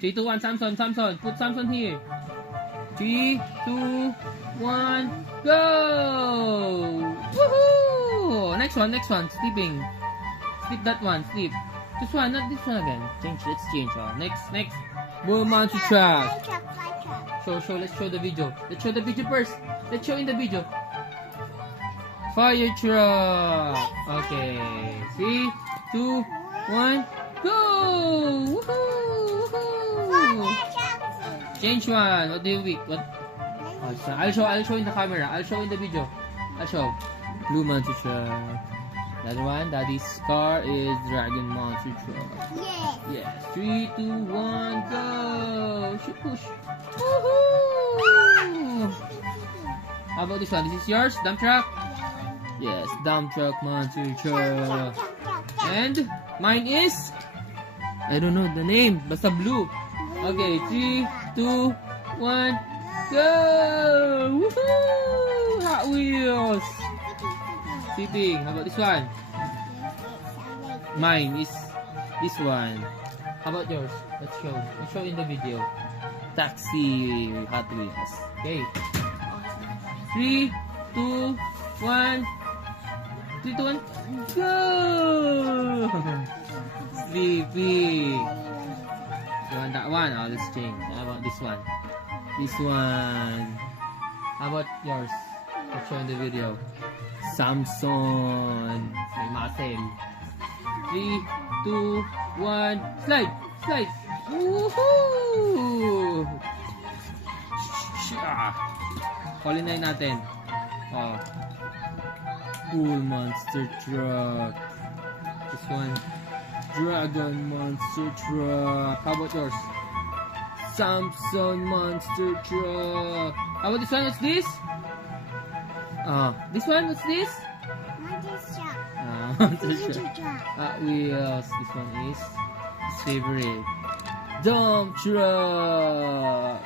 3, 2, 1, Samson, Samson. Put Samson here. 3, 2, 1, go! Woohoo! Next one. Sleeping. Sleep that one, sleep. This one, not this one again. Let's change. Next. More monster truck. Let's show the video. Let's show the video first. Let's show in the video. Fire truck. Okay. 3, 2, 1, go! Woohoo! Change one. What do you pick? What? Oh, I'll show in the camera. I'll show in the video. I'll show. Blue monster truck. The other one, Daddy's car is Dragon Monster Truck. Yes. 3, 2, 1, go! Shoot, push. Woohoo! How about this one? This is yours, dump truck? Yes, dump truck Monster Truck. And mine is, I don't know the name, basta blue. Okay, 3, 2, 1, go! Woohoo! Hot Wheels. Sleeping. How about this one? Mine is this one. How about yours? Let's show in the video. Taxi Hot Wheels. Okay. 3, 2, 1. 3, 2, 1. Go! Sleeping. You want that one? Oh, let's change. How about this one? This one. How about yours? Let's show in the video. Samson. May muscle. 3, 2, 1. Slide! Woohoo! Call-in natin. Oh. Cool monster truck. This one. Dragon monster truck. How about yours? Samson monster truck. How about this one? What's this? This one, what's this? Monster truck. Hot Wheels. This one is his favorite. Dump truck.